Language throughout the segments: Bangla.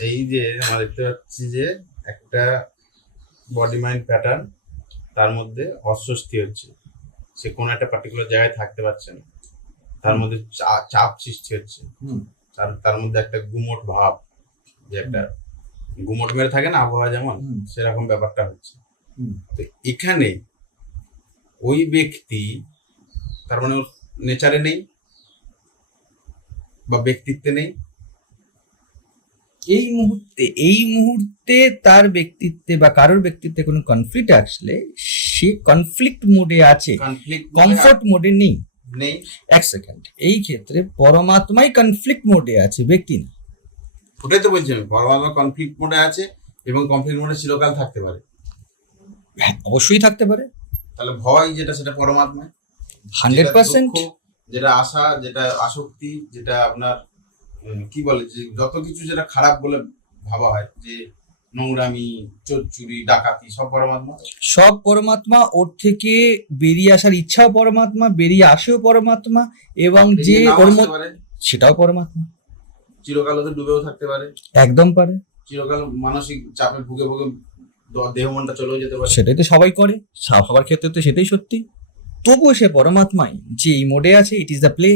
এই যে আমরা দেখতে পাচ্ছি যে একটা বডি মাইন্ড প্যাটার্ন তার মধ্যে অস্বস্তি হচ্ছে। সে কোনো একটা পার্টিকুলার জায়গায় থাকতে পারছে না। তার মধ্যে চাপ সৃষ্টি হচ্ছে। তার তার মধ্যে একটা গুমট ভাব যে একটা গুমট মেরে থাকে না আবহাওয়া যেমন সেরকম ব্যাপারটা হচ্ছে। তো এখানে ওই ব্যক্তি তার মানে ওর নেচারে নেই বা ব্যক্তিত্বে নেই। এই মুহূর্তে এই মুহূর্তে তার ব্যক্তিত্বে বা কারোর ব্যক্তিত্বে কোনো কনফ্লিক্ট আসলে সে কনফ্লিক্ট মোডে আছে। কমফোর্ট মোডে নেই। নেই। এক সেকেন্ড এই ক্ষেত্রে পরমাত্মাই কনফ্লিক্ট মোডে আছে ব্যক্তি না। ওটাই তো বলছি আমি পরমাত্মা কনফ্লিক্ট মোডে আছে এবং কনফ্লিক্ট মোডে চিরকাল থাকতে পারে। হ্যাঁ, অবশ্যই থাকতে পারে। তাহলে ভয় যেটা সেটা পরমাত্মায়। Hundred percent. যেটা আশা যেটা আসক্তি যেটা আপনার কি বলে যে যত কিছু যেটা খারাপ বলে ভাবা হয় যে নোংরামি চোর চুরি ডাকাতি সব পরমাত্মা? সব পরমাত্মা ওর থেকে বেরিয়ে আসার ইচ্ছাও পরমাত্মা বেরিয়ে আসেও পরমাত্মা এবং যে ওর সেটাও পরমাত্মা। চিরকাল ওদের ডুবেও থাকতে পারে। একদম পারে। চিরকাল মানসিক চাপে ভুগে ভুগে দেহ মনটা চলেও যেতে পারে। সেটাই তো সবাই করে। সবার ক্ষেত্রে তো সেটাই সত্যি। তবুও সে পরমাত্মাই যে এই মোডে আছে ইট ইজ দ্য প্লে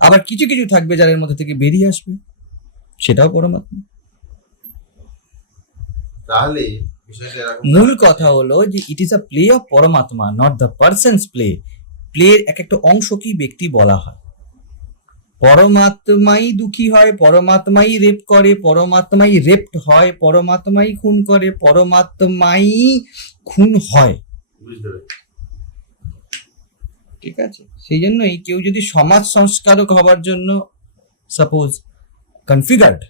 আবার কিছু কিছু থাকবে যার এর মধ্যে থেকে বেরিয়ে আসবে। সেটাও পরমাত্মা। তাহলে মূল কথা হলো যে it is a play of পরমাত্মা নট দ্য পার্সনস প্লে প্লের এক একটা অংশকেই ব্যক্তি বলা হয়। পরমাত্মাই দুঃখী হয় পরমাত্মাই রেপ করে পরমাত্মাই রেপ্ট হয় পরমাত্মাই খুন করে পরমাত্মাই খুন হয়। ঠিক আছে? সেই জন্যই কেউ যদি সমাজ সংস্কারক হবার জন্য সাপোজ কনফিগার্ড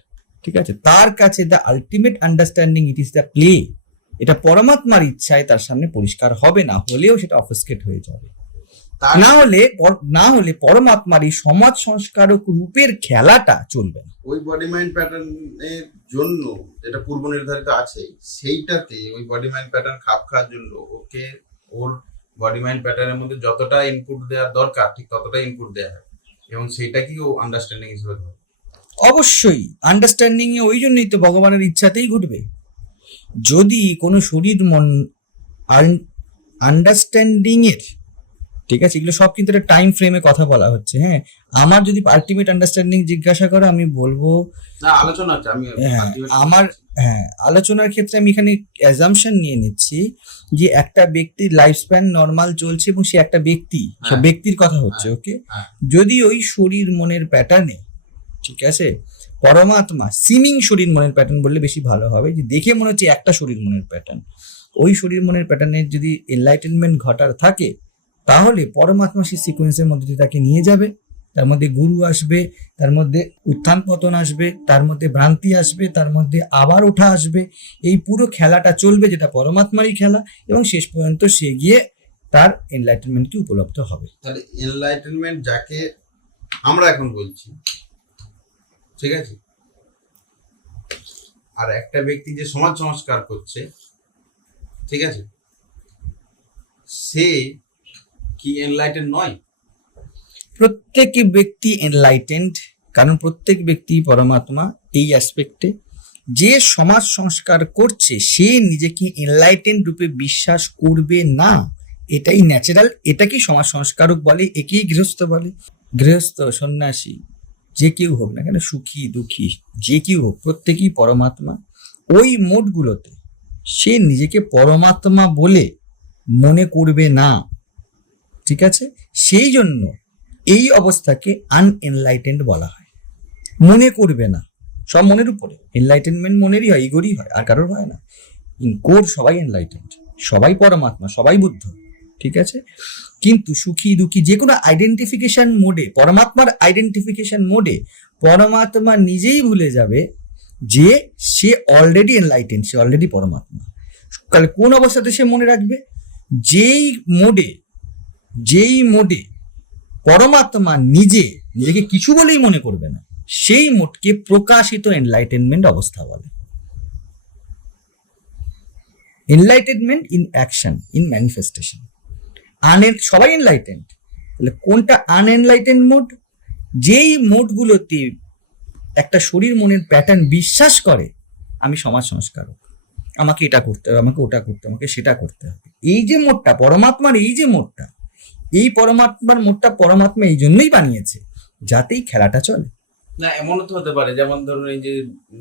ঠিক আছে তার কাছে the ultimate understanding it is the play এটা পরমাত্মার ইচ্ছায় তার সামনে পরিষ্কার হবে না হলেও সেটা অফেস্কেট হয়ে যাবে। তার না হলে না হলে পরমাত্মার এই সমাজ সংস্কারক রূপের খেলাটা চলবে না। ওই বডি মাইন্ড প্যাটার্নের জন্য যেটা পূর্ব নির্ধারিত আছে সেইটাতে ওই বডি মাইন্ড প্যাটার্ন খাপ খাওয়ার জন্য ওকে ওর বডি মাইন্ড প্যাটার্নের মধ্যে যতটা ইনপুট দেওয়ার দরকার ঠিক ততটা ইনপুট দেওয়া হয়। এবং সেইটাকেই ও আন্ডারস্ট্যান্ডিং হিসেবে ধরে অবশ্যই আন্ডারস্ট্যান্ডিং এ ওই জন্যই তো ভগবানের ইচ্ছাতেই ঘটবে। যদি কোনো শরীর মন আন্ডারস্ট্যান্ডিং এর ঠিক আছে এগুলো সব কিন্তু একটা টাইম ফ্রেমে কথা বলা হচ্ছে হ্যাঁ? আমার যদি আলটিমেট আন্ডারস্ট্যান্ডিং জিজ্ঞাসা করো আমি বলব না আলোচনা আছে আমি হ্যাঁ, আমার। হ্যাঁ আলোচনার ক্ষেত্রে আমি এখানে অ্যাজামশন নিয়ে নিচ্ছি যে একটা ব্যক্তির লাইফ স্প্যান নর্মাল চলছে এবং সে একটা ব্যক্তি হ্যাঁ। ব্যক্তির কথা হচ্ছে ওকে হ্যাঁ। যদি ওই শরীর মনের প্যাটার্নে ঠিক আছে পরমাত্মা সিমিং শরীর মনের প্যাটার্ন বললে বেশি ভালো হবে যে দেখে মনে হচ্ছে একটা শরীর মনের প্যাটার্ন ওই শরীর মনের প্যাটার্নের যদি এনলাইটেনমেন্ট ঘটার থাকে তাহলে পরমাত্মা সেই সিকোয়েন্সের মধ্যে দিয়ে তাকে নিয়ে যাবে তার মধ্যে গুরু আসবে, তার মধ্যে উত্থান পতন আসবে, তার মধ্যে ভ্রান্তি আসবে, তার মধ্যে আবার ওঠা আসবে। এই পুরো খেলাটা চলবে যেটা পরমাত্মারই খেলা এবং শেষ পর্যন্ত সে গিয়ে তার এনলাইটেনমেন্টকে উপলব্ধ হবে। তাহলে এনলাইটেনমেন্ট যাকে আমরা এখন বলছি, ঠিক আছে? আর একটা ব্যক্তি যে সমাজ সংস্কার করছে, ঠিক আছে? সে কি এনলাইটেন নয়? প্রত্যেক ব্যক্তি এনলাইটেন্ড কারণ প্রত্যেক ব্যক্তি পরমাত্মা এই অ্যাসপেক্টে যে সমাজ সংস্কার করছে, সে নিজেকে এনলাইটেন্ড রূপে বিশ্বাস করবে না। এটাই ন্যাচারাল এটাকেই সমাজ সংস্কারক বলে, একেই গৃহস্থ বলে। গৃহস্থ, সন্ন্যাসী, যে কেউ হোক না কেন, সুখী, দুঃখী, যে কেউ হোক, প্রত্যেকেই পরমাত্মা। ওই মোডগুলোতে সে নিজেকে পরমাত্মা বলে মনে করবে না। ঠিক আছে? সেই জন্য এই অবস্থাকে আনএনলাইটেন্ড বলা হয়। মনে করবে না। সব মনের উপরে। এনলাইটেনমেন্ট মনেরই হয়, ইগোরই হয়, আর কারোর হয় না। ইন কোর সবাই এনলাইটেন্ড সবাই পরমাত্মা, সবাই বুদ্ধ। ঠিক আছে? কিন্তু সুখী, দুঃখী, যে কোনো আইডেন্টিফিকেশন মোডে পরমাত্মার আইডেন্টিফিকেশন মোডে পরমাত্মা নিজেই ভুলে যাবে যে সে অলরেডি এনলাইটেন্ড সে অলরেডি পরমাত্মা। তাহলে কোন অবস্থাতে সে মনে রাখবে? যেই মোডে যেই মোডে পরমাত্মা নিজে নিজেকে কিছু বলেই মনে করবে না। সেই মোডকে প্রকাশিত এনলাইটেনমেন্ট অবস্থা বলে। Enlightenment in action in manifestation আনের, সবাই এনলাইটেন্ড তাহলে কোনটা আনএনলাইটেন্ড মোড যেই মোডগুলোতে একটা শরীর মনের প্যাটার্ন বিশ্বাস করে, আমি সমাজ সংস্কারক আমাকে এটা করতে হবে, আমাকে ওটা করতে আমাকে সেটা করতে হবে। এই যে মোড়টা পরমাত্মার এই যে মোড়টা এই পরমাত্মার মোটটা পরমাত্মা এই জন্যই বানিয়েছে যাতেই খেলাটা চলে। না এমনও তো হতে পারে যেমন ধরুন এই যে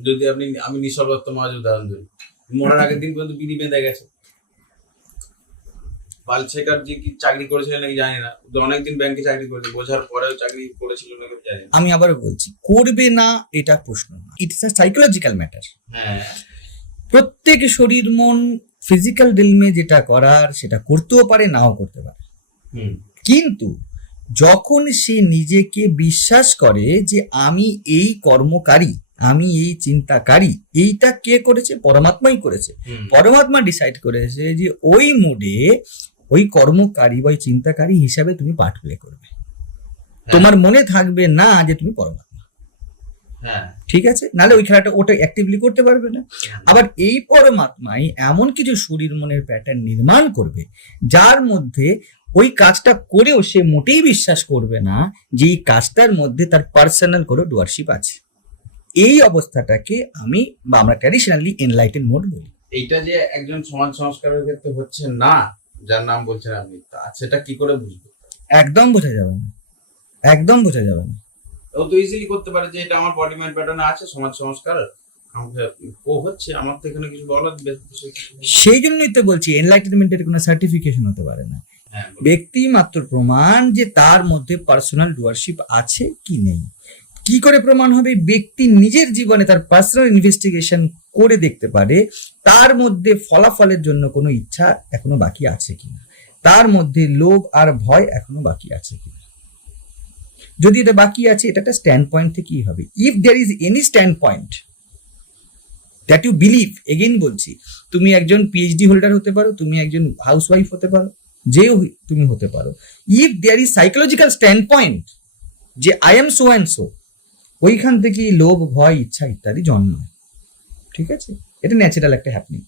যদি আপনি আমি নিসর্গত্ব মাঝ উদাহরণ ধরি মরার আগের দিন পর্যন্ত বিড়ি বেঁধে গেছে। পাল শেখার যে কি চাকরি করেছিলেন নাকি জানি না অনেকদিন ব্যাংকে চাকরি করেছে বোঝার পরেও চাকরি করেছিল নাকি জানি না। আমি আবার বলছি করবে না এটা প্রশ্ন না ইটস আ সাইকোলজিক্যাল ম্যাটার হ্যাঁ। প্রত্যেক শরীর মন ফিজিক্যাল রিলমে যেটা করার সেটা করতেও পারে নাও করতে পারে। কিন্তু যখন সে নিজেকে বিশ্বাস করে যে আমি এই কর্মকারী আমি এই চিন্তাকারী এইটা কে করেছে? পরমাত্মাই করেছে। পরমাত্মা ডিসাইড করেছে যে ওই মুডে ওই কর্মকারী বা চিন্তাকারী হিসাবে তুমি পার্ট প্লে করবে। তোমার মনে থাকবে না যে তুমি পরমাত্মা। হ্যাঁ। ঠিক আছে? নাহলে ওই খেলাটা ওটা অ্যাক্টিভলি করতে পারবে না। আবার এই পরমাত্মাই এমন কিছু শরীর মনের প্যাটার্ন নির্মাণ করবে যার মধ্যে ওই কাজটা করেও সে মোটেই বিশ্বাস করবে না যে এই কাজটার মধ্যে তার পার্সোনাল কোনো ডুয়ারশিপ আছে। এই অবস্থাটাকে আমি বা আমরা ট্র্যাডিশনালি এনলাইটেন মোড বলি। এইটা যে একজন সমাজ সংস্কারের ক্ষেত্রে হচ্ছে না যার নাম বলছেন আপনি সেটা কি করে বুঝব? একদম বোঝা যাবে না। একদম বোঝা যাবে না। ও তো ইজিলি করতে পারে যে এটা আমার বডি মাইন্ড প্যাটার্ন আছে সমাজ সংস্কার ও হচ্ছে আমার তো এখানে কিছু বলার। সেই জন্যই তো বলছি এনলাইটেনমেন্টের কোনো সার্টিফিকেশন হতে পারে না। ব্যক্তি মাত্র প্রমাণ যে তার মধ্যে পার্সোনাল ডুয়ারশিপ আছে কি নেই। কি করে প্রমাণ হবে? ব্যক্তি নিজের জীবনে তার পার্সোনাল ইনভেস্টিগেশন করে দেখতে পারে, তার মধ্যে ফলাফলের জন্য কোনো ইচ্ছা এখনও বাকি আছে কিনা? তার মধ্যে লোভ আর ভয় এখনও বাকি আছে কিনা? যদি এটা বাকি আছে, এটা একটা স্ট্যান্ড পয়েন্ট থেকেই হবে। If there is any stand point that you believe again বলছি, তুমি একজন পিএইচডি হোল্ডার হতে পারো, তুমি একজন হাউসওয়াইফ হতে পারো যেও তুমি হতে পারো। If there is psychological stand point যে I am so and so ওইখান থেকেই লোভ, ভয়, ইচ্ছা ইত্যাদি জন্মায়। ঠিক আছে? এটা ন্যাচারাল একটা হ্যাপনিং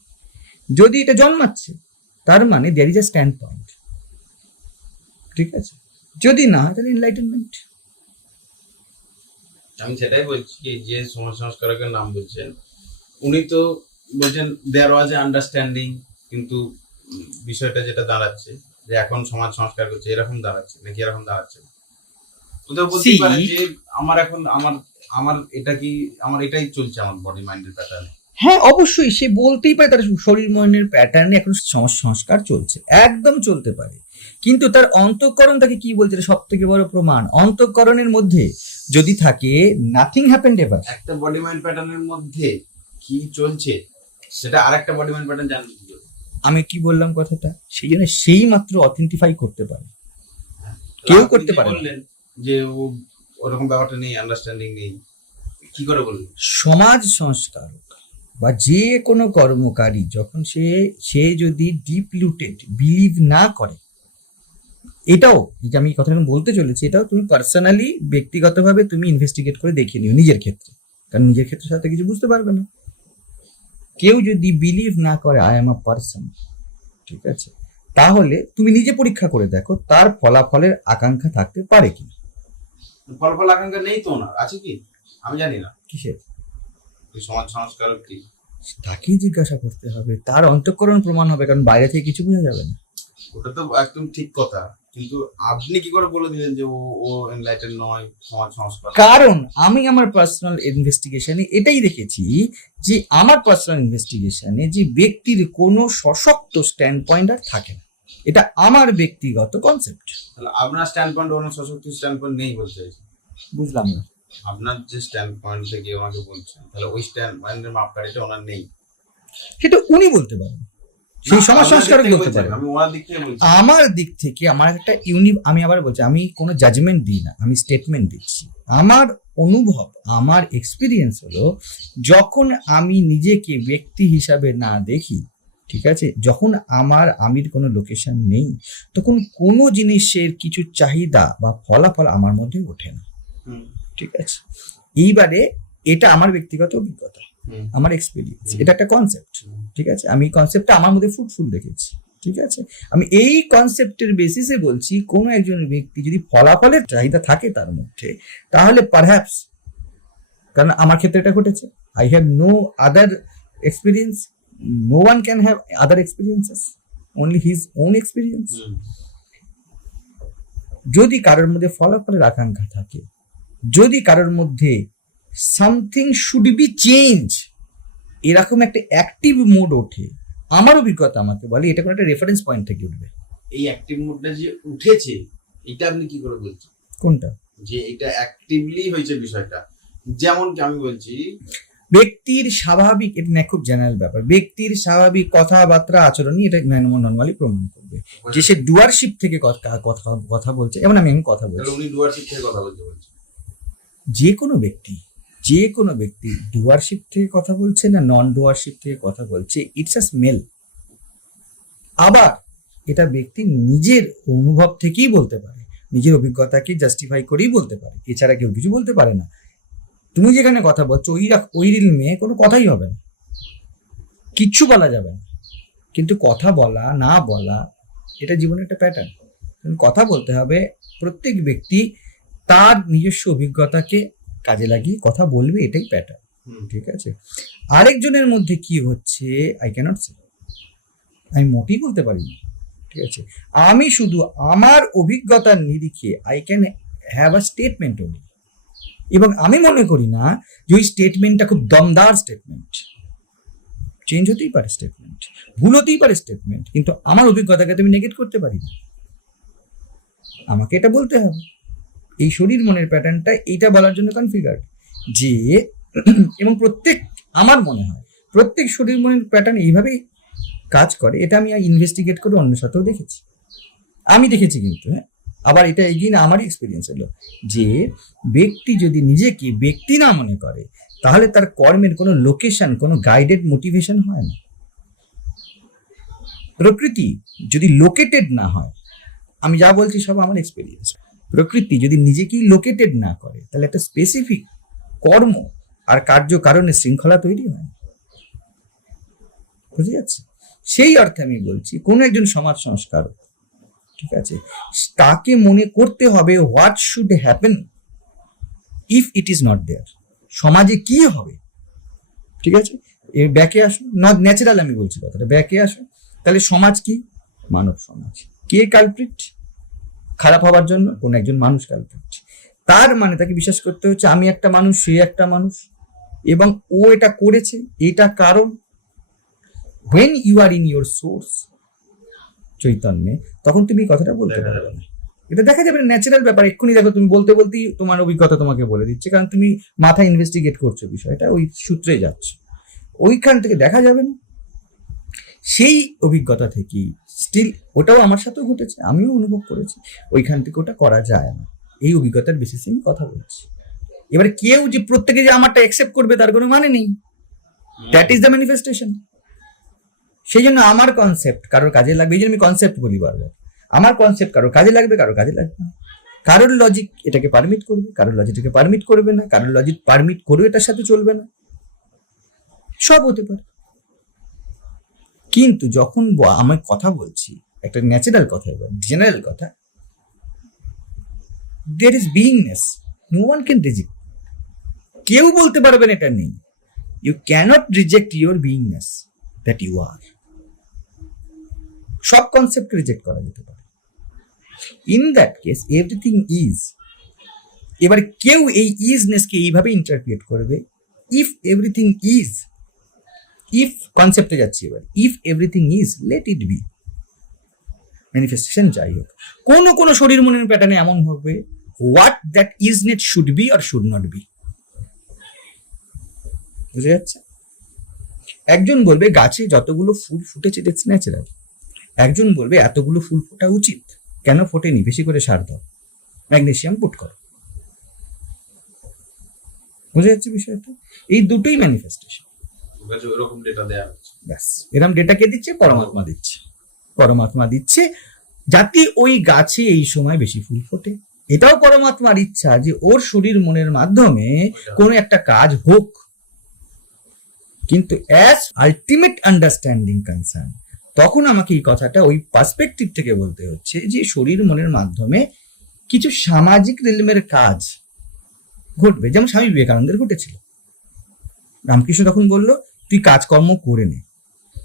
যদি এটা জন্মাচ্ছে, তার মানে there is a stand point ঠিক আছে? যদি না তাহলে এনলাইটেনমেন্ট আমি সেটাই বলছি যে সমাজ সংস্কারকের নাম বলছেন। উনি তো বলছেন দেয়ার ওয়াজ এ আন্ডারস্ট্যান্ডিং কিন্তু বিষয়টা যেটা দাঁড়াচ্ছে যে এখন সমাজ সংস্কার করছে এরকম দাঁড়াচ্ছে নাকি এরকম দাঁড়াচ্ছে না? কোথাও বলতে পারে যে আমার এখন আমার আমার এটা কি আমার এটাই চলছে আমার বডি মাইন্ডের প্যাটার্নে হ্যাঁ অবশ্যই সে বলতেই পারে তার শরীর মনের প্যাটার্নে এখন সমাজ সংস্কার চলছে একদম চলতে পারে। কিন্তু তার অন্তঃকরণ তাকে কি বলছে সব থেকে বড় প্রমাণ। অন্তঃকরণের মধ্যে যদি থাকে নাথিং হ্যাপেন্ড এভার একটা বডি মাইন্ড প্যাটার্নের মধ্যে কি চলছে সেটা আরেকটা বডি মাইন্ড প্যাটার্ন করে? আমি কি বললাম কথাটা? সেই জন্য সেই মাত্র অথেন্টিফাই করতে পারে। কেউ করতে পারে যে ও ওরকম ব্যাপারটা নেই আন্ডারস্ট্যান্ডিং নেই? কি করে বললেন? সমাজ সংস্কারক বা যে কোনো কর্মকারী যখন সে সে যদি ডিপ লুটেড বিলিভ না করে এটাও যে আমি কথাটা বলতে চলেছি এটাও তুমি পার্সোনালি ব্যক্তিগতভাবে তুমি ইনভেস্টিগেট করে দেখে নিও নিজের ক্ষেত্রে। কারণ নিজের ক্ষেত্রে সাথে কিছু বুঝতে পারবে না। কেউ যদি বিলিভ না করে আই এম আ পার্সন ঠিক আছে? তাহলে তুমি নিজে পরীক্ষা করে দেখো তার ফলাফলের আকাঙ্ক্ষা থাকতে পারে কি ফলাফল আকাঙ্ক্ষা নেই তো না আছে কি? আমি জানি না। কিসের? সমাজ সংস্কারক কি? তাকেই জিজ্ঞাসা করতে হবে। তার অন্তঃকরণ প্রমাণ হবে কারণ বাইরে থেকে কিছু বোঝা যাবে না। ওটা তো একদম ঠিক কথা। কিন্তু আপনি কি করে বলে দিলেন যে ও ও এনলাইটেড নয় সমাজ সংস্কার? কারণ আমি আমার পার্সোনাল ইনভেস্টিগেশনে এটাই দেখেছি যে আমার পার্সোনাল ইনভেস্টিগেশনে যে ব্যক্তির কোনো সশক্ত স্ট্যান্ড পয়েন্ট আর থাকে না। এটা আমার ব্যক্তিগত কনসেপ্ট তাহলে আপনার স্ট্যান্ড পয়েন্ট ওনার সশক্ত স্ট্যান্ড পয়েন্ট নেই বলতে চাইছি বুঝলাম না। আপনার যে স্ট্যান্ড পয়েন্ট থেকে ওনাকে বলছেন তাহলে ওই স্ট্যান্ড পয়েন্টের মাপকাঠিটা ওনার নেই। সেটা উনি বলতে পারেন। সেই সমাজ সংস্কারক বলতে বলছি আমার দিক থেকে আমার একটা ইউনি আমি আবার বলছি আমি কোনো জাজমেন্ট দিই না আমি স্টেটমেন্ট দিচ্ছি। আমার অনুভব আমার এক্সপিরিয়েন্স হলো যখন আমি নিজেকে ব্যক্তি হিসাবে না দেখি ঠিক আছে যখন আমার আমির কোনো লোকেশন নেই তখন কোনো জিনিসের কিছু চাহিদা বা ফলাফল আমার মধ্যে ওঠে না। ঠিক আছে? এইবারে এটা আমার ব্যক্তিগত অভিজ্ঞতা। আমার এক্সপিরিয়েন্স এটা একটা কনসেপ্ট ঠিক আছে? আমি কনসেপ্টটা আমার মধ্যে ফ্রুটফুল দেখেছি ঠিক আছে? আমি এই কনসেপ্টের বেসিসে বলছি কোনো একজন ব্যক্তি যদি ফলাফলের চাহিদা থাকে তার মধ্যে তাহলে পারহ্যাপস কারণ আমার ক্ষেত্রে এটা ঘটেছে I have no other experience no one can have other experiences only his own experience. যদি কারোর মধ্যে ফলাফলের আকাঙ্ক্ষা থাকে যদি কারোর মধ্যে সামথিং শুড বি চেঞ্জ এরকম একটা অ্যাক্টিভ মোড ওঠে। আমার অভিজ্ঞতা আমাকে বলে এটা কোনো একটা রেফারেন্স পয়েন্ট থেকে উঠবে। এই অ্যাক্টিভ মুডটা যে উঠেছে এটা আপনি কি করে বলছেন? কোনটা? যে এটা অ্যাক্টিভলি হয়েছে বিষয়টা। যেমন কি আমি বলছি ব্যক্তির স্বাভাবিক এটা না খুব জেনারেল ব্যাপার। ব্যক্তির স্বাভাবিক কথাবার্তা আচরণই এটা নর্মালি প্রমাণ করবে। যে সে ডুয়ারশিপ থেকে কথা কথা বলছে এমন আমি আমি কথা বলছি। উনি ডুয়ারশিপ থেকে কথা বলতে বলছেন। যে কোনো ব্যক্তি যে কোনো ব্যক্তি ডুয়ারশিপ থেকে কথা বলছে না নন ডুয়ারশিপ থেকে কথা বলছে ইটস আ স্মেল আবার এটা ব্যক্তি নিজের অনুভব থেকেই বলতে পারে, নিজের অভিজ্ঞতাকে জাস্টিফাই করেই বলতে পারে, এছাড়া কেউ কিছু বলতে পারে না। তুমি যেখানে কথা বলছো, ওই ওই মেয়ে, কোনো কথাই হবে না। কিচ্ছু বলা যাবে না। কিন্তু কথা বলা, না বলা, এটা জীবনের একটা প্যাটার্ন কথা বলতে হবে প্রত্যেক ব্যক্তি তার নিজস্ব অভিজ্ঞতাকে কাজে লাগিয়ে কথা বলবে এটাই প্যাটার্ন ঠিক আছে? আরেকজনের মধ্যে কি হচ্ছে আই ক্যানট সে আমি মোটেই বলতে পারি না ঠিক আছে? আমি শুধু আমার অভিজ্ঞতার নিরিখে I can have a statement only এবং আমি মনে করি না যে ওই স্টেটমেন্টটা খুব দমদার স্টেটমেন্ট চেঞ্জ হতেই পারে স্টেটমেন্ট ভুল হতেই পারে স্টেটমেন্ট কিন্তু আমার অভিজ্ঞতাকে তুমি নেগেট করতে পারি না। আমাকে এটা বলতে হবে। এই শরীর মনের প্যাটার্নটা এইটা বলার জন্য কনফিগার্ড যে, এবং প্রত্যেক, আমার মনে হয়, প্রত্যেক শরীর মনের প্যাটার্ন এইভাবেই কাজ করে, এটা আমি ইনভেস্টিগেট করে অন্য সাথেও দেখেছি। আমি দেখেছি কিন্তু হ্যাঁ? আবার এটা এগিয়ে আমারই এক্সপিরিয়েন্স হলো যে, ব্যক্তি যদি নিজেকে ব্যক্তি না মনে করে, তাহলে তার কর্মের কোনো লোকেশন কোনো গাইডেড মোটিভেশন হয় না। প্রকৃতি যদি লোকেটেড না হয়, আমি যা বলছি সব আমার এক্সপিরিয়েন্স প্রকৃতি যদি নিজেকেই লোকেটেড না করে, তাহলে একটা স্পেসিফিক কর্ম আর কার্য কারণে শৃঙ্খলা তৈরি হয়। বুঝে যাচ্ছে সেই অর্থে আমি বলছি, কোনো একজন সমাজ সংস্কারক, ঠিক আছে, তাকে মনে করতে হবে what should happen if it is not there সমাজে কি হবে? ঠিক আছে? এর ব্যাকে আসো নট ন্যাচারাল আমি বলছি কথাটা। ব্যাকে আসো তাহলে সমাজ কি? মানব সমাজ। কে কালপ্রিট খারাপ হওয়ার জন্য কোন একজন মানুষ কালপ্রিট তার মানে তাকে বিশ্বাস করতে হচ্ছে আমি একটা মানুষ সে একটা মানুষ। এবং ও এটা করেছে এটা কারণ when you are in your source চৈতন্যে তখন তুমি কথাটা বলতে পারবে। না। এটা দেখা যাবে ন্যাচারাল ব্যাপার। এক্ষুনি দেখো তুমি বলতে বলতেই তোমার অভিজ্ঞতা তোমাকে বলে দিচ্ছে কারণ তুমি মাথায় ইনভেস্টিগেট করছ বিষয়টা ওই সূত্রে যাচ্ছ। ওইখান থেকে দেখা যাবে না। সেই অভিজ্ঞতা থেকেই স্টিল ওটাও আমার সাথেও ঘটেছে, আমিও অনুভব করেছি। ওইখান থেকে ওটা করা যায় না। এই অভিজ্ঞতার বেসিসে আমি কথা বলছি। এবারে কেউ যে প্রত্যেকে যে আমারটা অ্যাকসেপ্ট করবে, তার কোনো মানে নেই। দ্যাট ইজ দ্য ম্যানিফেস্টেশন সেই জন্য আমার কনসেপ্ট কারোর কাজে লাগবে, এই জন্য আমি কনসেপ্ট বলি বারবার। আমার কনসেপ্ট কারোর কাজে লাগবে, কারোর কাজে লাগবে না। কারোর লজিক এটাকে পারমিট করবে, কারোর লজিক এটাকে পারমিট করবে না। কারোর লজিক পারমিট করবে এটার সাথে চলবে না। সব হতে পারে। কিন্তু যখন আমি কথা বলছি, একটা ন্যাচারাল কথা এবার জেনারেল কথা there is beingness no one can reject কেউ বলতে পারবেন এটা নেই। You cannot reject your beingness that you are সব কনসেপ্ট রিজেক্ট করা যেতে পারে। In that case everything is এবার কেউ এই ইজনেসকে এইভাবে ইন্টারপ্রিয়েট করবে। ইফ এভরিথিং ইজ ইফ কনসেপ্টে যাচ্ছি এবার if everything is let it be manifestation যাই হোক, কোন কোন শরীর মনের প্যাটার্নে এমন হবে what that is not should be or should not be বুঝে যাচ্ছে? একজন বলবে, গাছে যতগুলো ফুল ফুটেছে দেখছি ন্যাচারাল একজন বলবে, এতগুলো ফুল ফোটা উচিত, কেন ফোটেনি? বেশি করে সার দাও। ম্যাগনেশিয়াম পুট করো। বুঝে যাচ্ছে বিষয়টা? এই দুটোই ম্যানিফেস্টেশন কাছে ওরকম ডেটা দেওয়া হচ্ছে ব্যাস। এরম ডেটা কে দিচ্ছে? পরমাত্মা দিচ্ছে। পরমাত্মা দিচ্ছে যাতে ওই গাছে এই সময় বেশি ফুল ফোটে। এটাও পরমাত্মার ইচ্ছা যে ওর শরীর মনের মাধ্যমে কোনো একটা কাজ হোক। কিন্তু অ্যাজ আলটিমেট আন্ডারস্ট্যান্ডিং কনসার্ন তখন আমাকে এই কথাটা ওই পার্সপেক্টিভ থেকে বলতে হচ্ছে যে শরীর মনের মাধ্যমে কিছু সামাজিক রিলমের কাজ ঘটবে। যেমন স্বামী বিবেকানন্দের ঘটেছিল। রামকৃষ্ণ তখন বলল তুই কাজকর্ম করে নে।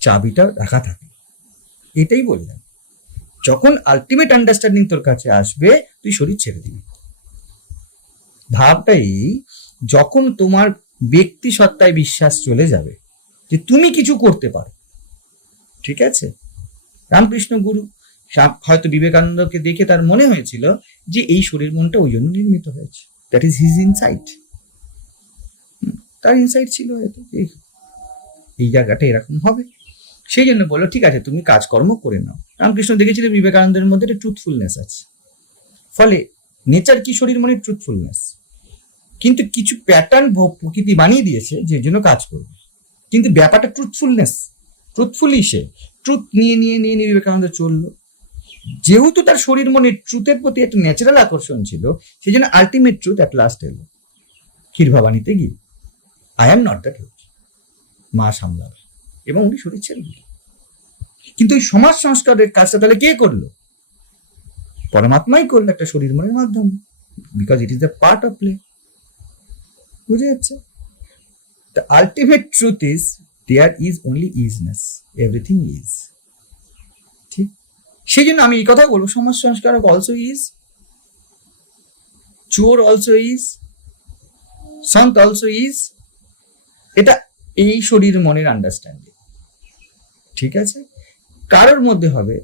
চাবিটা রাখা থাকে। এটাই বললাম। যখন আলটিমেট আন্ডারস্ট্যান্ডিং তোর কাছে আসবে, তুই শরীর ছেড়ে দিবি। ভাবটা এই, যখন তোমার ব্যক্তি সত্তায় বিশ্বাস চলে যাবে, যে তুমি কিছু করতে পারো, ঠিক আছে? রামকৃষ্ণ গুরু হয়তো বিবেকানন্দকে দেখে তার মনে হয়েছিল যে এই শরীর মনটা ওই জন্য নির্মিত হয়েছে। দ্যাট ইজ হিজ ইনসাইট তার ইনসাইট ছিল হয়তো। এই- জায়গাটা এরকম হবে। সেই জন্য বলল, ঠিক আছে, তুমি কাজকর্ম করে নাও। রামকৃষ্ণ দেখেছিলেন বিবেকানন্দের মধ্যে একটা ট্রুথফুলনেস আছে। ফলে নেচার কি শরীর মনে? ট্রুথফুলনেস কিন্তু কিছু প্যাটার্ন প্রকৃতি বানিয়ে দিয়েছে যে জন্য কাজ করবে। কিন্তু ব্যাপারটা ট্রুথফুলনেস ট্রুথফুলি সে। ট্রুথ নিয়ে নিয়ে নিয়ে নিয়ে বিবেকানন্দ চলল। যেহেতু তার শরীর মনে ট্রুথের প্রতি একটা ন্যাচারাল আকর্ষণ ছিল, সেই জন্য আলটিমেট ট্রুথ অ্যাট লাস্ট এলো। ক্ষীর ভাবানিতে গিয়ে। I am not the truth মা সামলাবে এবং উনি শরীর ছেড়ে কিন্তু এই সমাজ সংস্কারের কাজটা তাহলে কে করল? পরমাত্মাই করল একটা শরীর মনের মাধ্যমে because it is the part of play বুঝে যাচ্ছে? The ultimate truth is there is only isness everything is ঠিক? সেই জন্য আমি এই কথা বলব, সমাজ সংস্কারক অলসো ইজ চোর অলসো ইজ সন্ত অলসো ইজ এটা এই শরীর মনের আন্ডারস্ট্যান্ডিং ঠিক আছে? কারোর মধ্যে হবে?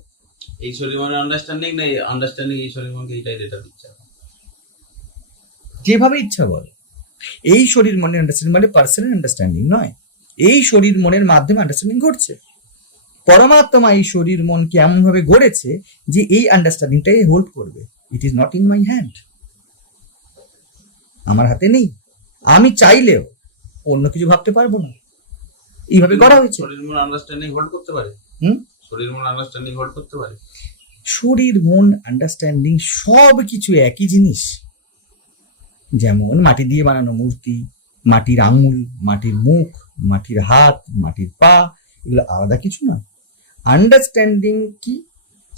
এই শরীর মনের আন্ডারস্ট্যান্ডিং না আন্ডারস্ট্যান্ডিং এই শরীর মনকে এইটাই ডেটা দিচ্ছে? যেভাবে ইচ্ছা বল। এই শরীর মনের আন্ডারস্ট্যান্ডিং মানে পার্সোনাল আন্ডারস্ট্যান্ডিং নয়। এই শরীর মনের মাধ্যমে আন্ডারস্ট্যান্ডিং ঘটছে। পরমাত্মা এই শরীর মনকে এমন ভাবে গড়েছে যে এই আন্ডারস্ট্যান্ডিংটাই হোল্ড করবে। It is not in my hand আমার হাতে নেই। আমি চাইলেও অন্য কিছু ভাবতে পারব না। এইভাবে করা হয়েছে? শরীর মন আন্ডারস্ট্যান্ডিং হোল্ড করতে পারে। হুম? শরীর মন আন্ডারস্ট্যান্ডিং হোল্ড করতে পারে। শরীর মন আন্ডারস্ট্যান্ডিং সব কিছু একই জিনিস। যেমন মাটি দিয়ে বানানো মূর্তি মাটির আঙুল মাটির মুখ মাটির হাত মাটির পা এগুলো আলাদা কিছু না। আন্ডারস্ট্যান্ডিং কি?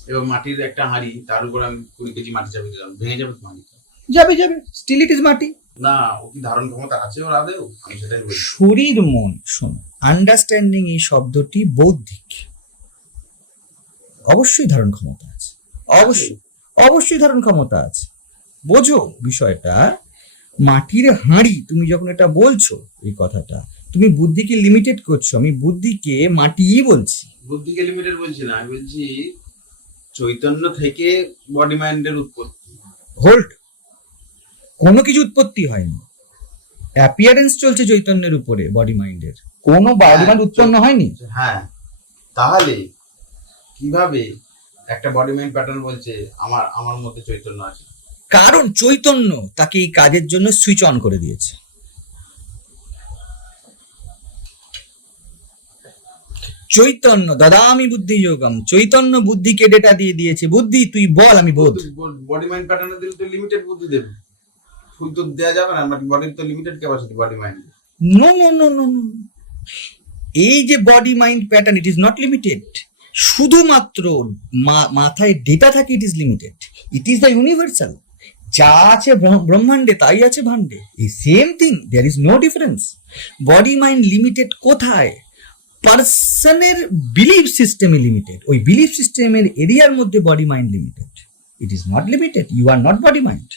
এবার মাটির একটা হাঁড়ি তার উপর আমি কুড়ি কেজি মাটি চাপে দিলাম ভেঙে যাবে তো হাঁড়িটা যাবে যাবে স্টিল ইট ইজ মাটি। না ও কি ধারণ ক্ষমতা আছে ওর আদেও আমি সেটাই বলি। শরীর মন শোনো আন্ডারস্ট্যান্ডিং এই শব্দটি বৌদ্ধিক। অবশ্যই ধারণ ক্ষমতা আছে। অবশ্যই অবশ্যই ধারণ ক্ষমতা আছে। বোঝো বিষয়টা মাটির হাঁড়ি তুমি যখন এটা বলছো এই কথাটা তুমি বুদ্ধিকে লিমিটেড করছ আমি বুদ্ধিকে মাটিই বলছি। বুদ্ধিকে লিমিটেড বলছি না আমি বলছি চৈতন্য থেকে বডি মাইন্ডের উৎপত্তি। হোল্ড কোনো কিছু উৎপত্তি হয়নি। অ্যাপিয়ারেন্স চলছে চৈতন্যের উপরে বডি মাইন্ডের কোনো বডি মাইন্ড উৎপন্ন হয়নি? হ্যাঁ তাহলে কীভাবে একটা বডি মাইন্ড প্যাটার্ন বলছে আমার আমার মধ্যে চৈতন্য আছে? কারণ চৈতন্য তাকে এই কাজের জন্য সুইচ অন করে দিয়েছে। চৈতন্য দাদা আমি বুদ্ধি যোগম চৈতন্য বুদ্ধিকে ডেটা দিয়ে দিয়েছে? বুদ্ধি তুই বল আমি বোধ। বডি মাইন্ড প্যাটার্নে দিলে তো লিমিটেড বুদ্ধি দেবে। ফুল তো দেওয়া যাবে না বডির তো limited capacity body mind no no no no no এই যে body mind pattern it is not limited শুধুমাত্র মাথায় ডেটা থাকে it is limited it is the universal যা আছে ব্রহ্মাণ্ডে, তাই আছে ভাণ্ডে। এই same thing there is no difference body mind limited কোথায়? পার্সনের বিলিফ সিস্টেমে লিমিটেড ওই বিলিফ সিস্টেমের এরিয়ার মধ্যে body mind limited it is not limited you are not body mind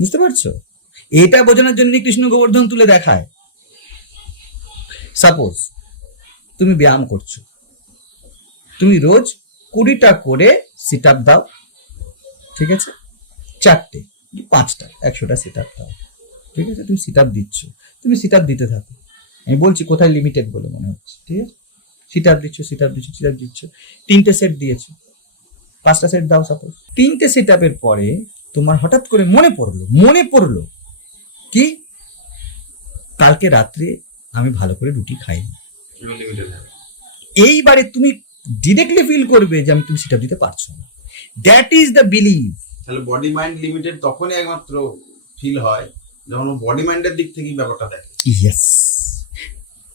বুঝতে পারছ? এটা বোঝানোর জন্য কৃষ্ণ গোবর্ধন তুলে দেখায়। সাপোজ তুমি ব্যায়াম করছ। তুমি রোজ কুড়িটা করে সিট আপ দাও। ঠিক আছে? চারটে, পাঁচটা, একশোটা সিট আপ দাও। ঠিক আছে? তুমি সিট আপ দিচ্ছ। তুমি সিট আপ দিতে থাকো। আমি বলছি কোথায় লিমিটেড বলে মনে হচ্ছে। ঠিক আছে? সিট আপ দিচ্ছ সিট আপ দিচ্ছ সিট আপ দিচ্ছ। তিনটে সেট দিয়েছ। পাঁচটা সেট দাও সাপোজ তিনটে সেট আপের পরে তোমার হঠাৎ করে মনে পড়ল মনে পড়ল কি? কালকে রাত্রে আমি ভালো করে রুটি খাইনি। এইবারে তুমি ডিরেক্টলি ফিল করবে যে আমি তুমি সেটা দিতে পারছ না। দ্যাট ইজ দ্য বিলিভ তাহলে বডি মাইন্ড লিমিটেড তখনই একমাত্র ফিল হয় যখন বডি মাইন্ডের দিক থেকেই ব্যাপারটা দেখে। ইয়েস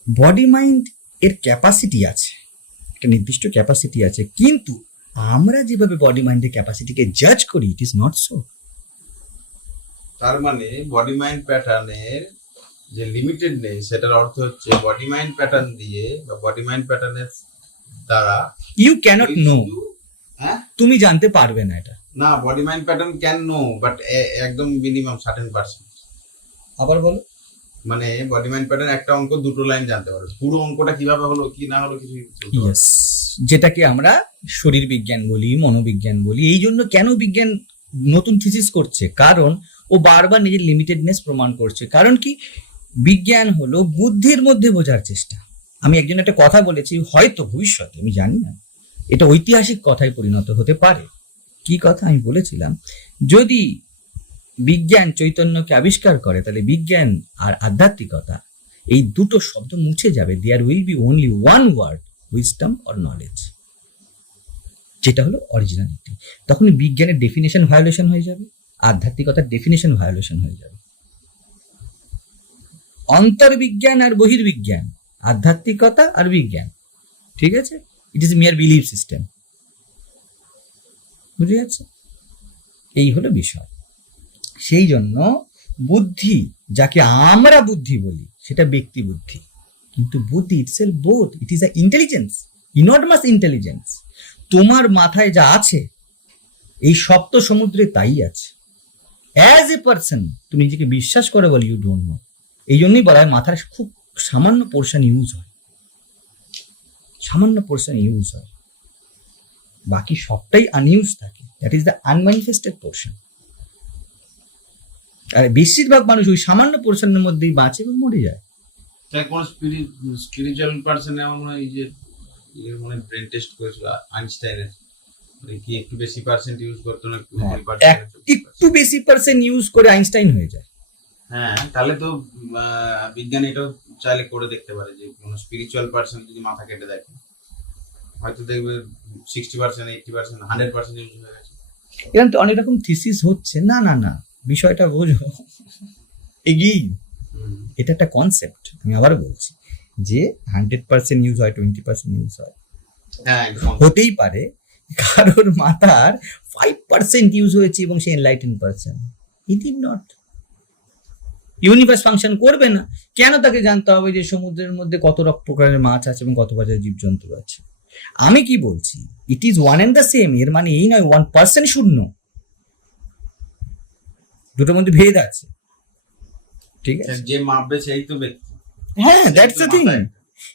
বডি মাইন্ড এর ক্যাপাসিটি আছে একটা নির্দিষ্ট ক্যাপাসিটি আছে কিন্তু আমরা যেভাবে বডি মাইন্ডের ক্যাপাসিটিকে জাজ করি ইট ইজ নট সো তার মানে বডি মাইন্ড প্যাটার্নের যে লিমিটেড নেই সেটার অর্থ হচ্ছে বডি মাইন্ড প্যাটার্ন দিয়ে বা বডি মাইন্ড প্যাটার্নের দ্বারা ইউ ক্যানট নো হ্যাঁ? তুমি জানতে পারবে না এটা। না body mind pattern can no but একদম মিনিমাম সার্টেন পার্সেন্ট আবার বলো। মানে বডি মাইন্ড প্যাটার্ন একটা অঙ্ক দুটো লাইন জানতে পারবে। পুরো অঙ্কটা কীভাবে হলো কি না হলো কিছু ইয়েস যেটাকে আমরা শরীর বিজ্ঞান বলি মনোবিজ্ঞান বলি এই জন্য কেন বিজ্ঞান নতুন থিসিস করছে? কারণ ও বারবার নিজের লিমিটেডনেস প্রমাণ করছে। কারণ কি? বিজ্ঞান হলো বুদ্ধির মধ্যে বোঝার চেষ্টা। আমি একজন একটা কথা বলেছি, হয়তো ভবিষ্যতে, আমি জানি না। এটা ঐতিহাসিক কথায় পরিণত হতে পারে। কি কথা? আমি বলেছিলাম, যদি বিজ্ঞান চৈতন্যকে আবিষ্কার করে, তাহলে বিজ্ঞান আর আধ্যাত্মিকতা এই দুটো শব্দ মুছে যাবে। There will be only one word wisdom or knowledge যেটা হলো অরিজিনালিটি তখন বিজ্ঞানের ডেফিনেশন ভায়োলেশন হয়ে যাবে। আধ্যাত্মিকতার ডেফিনেশন ভায়োলেশন হয়ে যাবে। অন্তর্বিজ্ঞান আর বহির্বিজ্ঞান, আধ্যাত্মিকতা আর বিজ্ঞান, ঠিক আছে? It is mere belief system বুঝে যাচ্ছে এই হলো বিষয়। সেই জন্য বুদ্ধি, যাকে আমরা বুদ্ধি বলি, সেটা ব্যক্তি বুদ্ধি। কিন্তু বুদ্ধি ইটসেল বোধ it is a intelligence enormous intelligence তোমার মাথায় যা আছে, এই সপ্ত সমুদ্রে তাই আছে। অ্যাজ এ পার্সন তুমি নিজেকে বিশ্বাস করে বল ইউ ডোন্ট নো এই জন্যই বলা হয় মাথার খুব সামান্য পোর্শন ইউজ হয়। সামান্য পোর্শন ইউজ হয়। বাকি সবটাই আনইউজ থাকে। That is the unmanifested portion আর বেশিরভাগ মানুষ ওই সামান্য পোর্শনের মধ্যেই বাঁচে এবং মরে যায়। কোন স্পিরিচুয়াল পার্সন মনে হয় এই যে ইয়ে মনে ব্রেন টেস্ট করেছিল আইনস্টাইনের। কি একটু বেশি পার্সেন্ট ইউজ করতো না হ্যাঁ, 20% এক- একটু বেশি পার্সেন্ট ইউজ করে আইনস্টাইন হয়ে যায়। হ্যাঁ তাহলে তো বিজ্ঞান এটাও চাইলে করে দেখতে পারে যে কোন স্পিরিচুয়াল পার্সন যদি মাথা কেটে দেখে হয়তো দেখবে sixty percent eighty percent hundred percent use হয়ে গেছে। এরকম তো অনেক রকম থিসিস হচ্ছে। না না না বিষয়টা বোঝো। এগিয়ে এটা একটা কনসেপ্ট আমি আবার বলছি যে হান্ড্রেড পার্সেন্ট ইউজ হয় টোয়েন্টি পার্সেন্ট ইউজ হয়। হ্যাঁ হতেই পারে কারোর মাথার ফাইভ পার্সেন্ট ইউজ হয়েছে এবং সে enlighten person it is not universe function করবে না। কেন তাকে জানতে হবে যে সমুদ্রের মধ্যে কত রক প্রকারের মাছ আছে এবং কত প্রকারের জীবজন্তু আছে? আমি কি বলছি? It is one and the same এর মানে এই নয় ওয়ান পার্সেন্ট শূন্য দুটোর মধ্যে ভেদ আছে। ঠিক আছে? যে মাপবে সেই তো ব্যক্তি। হ্যাঁ দ্যাটস দ্য থিং।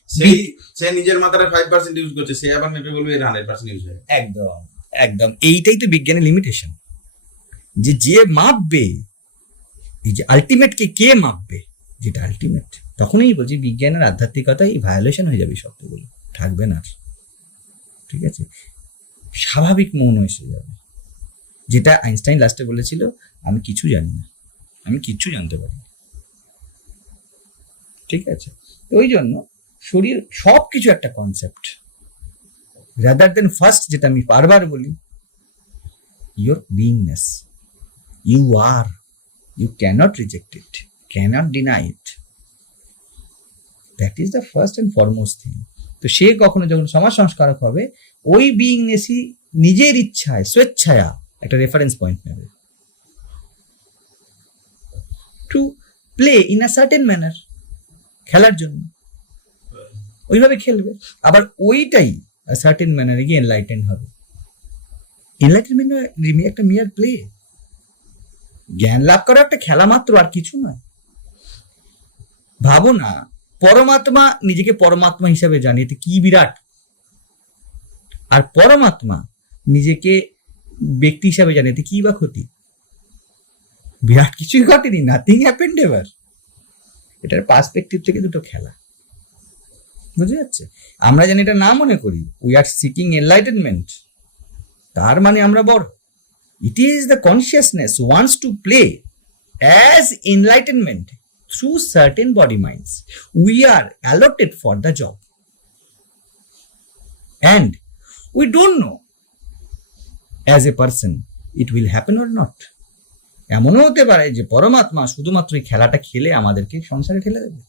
সেই সে নিজের মাথাটা ফাইভ পার্সেন্ট ইউজ করছে সে আবার মেপে বলবে এর হান্ড্রেড পার্সেন্ট ইউজ হয়ে একদম একদম। এইটাই তো বিজ্ঞানের লিমিটেশন যে যে মাপবে এই যে আলটিমেটকে কে মাপবে যেটা আলটিমেট তখনই বলছি বিজ্ঞানের আধ্যাত্মিকতা এই ভায়োলেশন হয়ে যাবে শব্দগুলো। থাকবে না ঠিক আছে? স্বাভাবিক মৌন এসে যাবে। যেটা আইনস্টাইন লাস্টে বলেছিল আমি কিছু জানি না। আমি কিচ্ছু জানতে পারি। ঠিক আছে? ওই জন্য শরীর সব কিছু একটা কনসেপ্ট রাদার দেন ফার্স্ট যেটা আমি বারবার বলি your beingness you are you cannot reject it cannot deny it that is the first and foremost thing তো সে কখনো যখন সমাজ সংস্কারক হবে, ওই বিংনেসই নিজের ইচ্ছায়, স্বেচ্ছায়া একটা রেফারেন্স পয়েন্ট নেবে। To play in a certain manner খেলার জন্য। ওইভাবে খেলবে। আবার ওইটাই সার্টেন ম্যানারে গিয়ে এনলাইটেন হবে। এনলাইটেনমেন্ট একটা মিয়ার প্লে জ্ঞান লাভ করা একটা খেলা মাত্র আর কিছু নয়। ভাবো না, পরমাত্মা নিজেকে পরমাত্মা হিসাবে জানে, এতে কি বিরাট? আর পরমাত্মা নিজেকে ব্যক্তি হিসাবে জানে, এতে কি বা ক্ষতি? বিরাট কিছুই ঘটেনি নাথিং হ্যাপেন্ড এভার এটার পার্সপেক্টিভ থেকে দুটো খেলা। বুঝে যাচ্ছে? আমরা জানি এটা না মনে করি। উই আর সিকিং এনলাইটেনমেন্ট তার মানে আমরা বড়। It is the consciousness wants to play as enlightenment through certain body minds we are allotted for the job and we don't know as a person it will happen or not এমনও হতে পারে যে পরমাত্মা শুধুমাত্র এই খেলাটা খেলে আমাদেরকে সংসারে ঠেলে দেবে।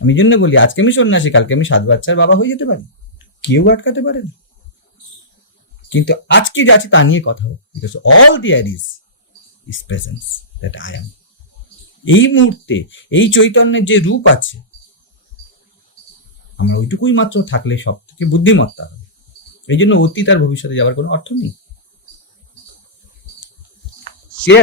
আমি জন্য বলি, আজকে আমি সন্ন্যাসী, কালকে আমি সাত বাচ্চার বাবা হয়ে যেতে পারি। কেউ আটকাতে পারে না। কিন্তু আজকে যে আছে তা নিয়ে কথা হোক because all there is is presence that I am এই মুহূর্তে, এই চৈতন্যের যে রূপ আছে, আমরা ওইটুকুই মাত্র থাকলে সব থেকে বুদ্ধিমত্তা হবে। এই জন্য অতীত আর ভবিষ্যতে যাওয়ার কোনো অর্থ নেই। সে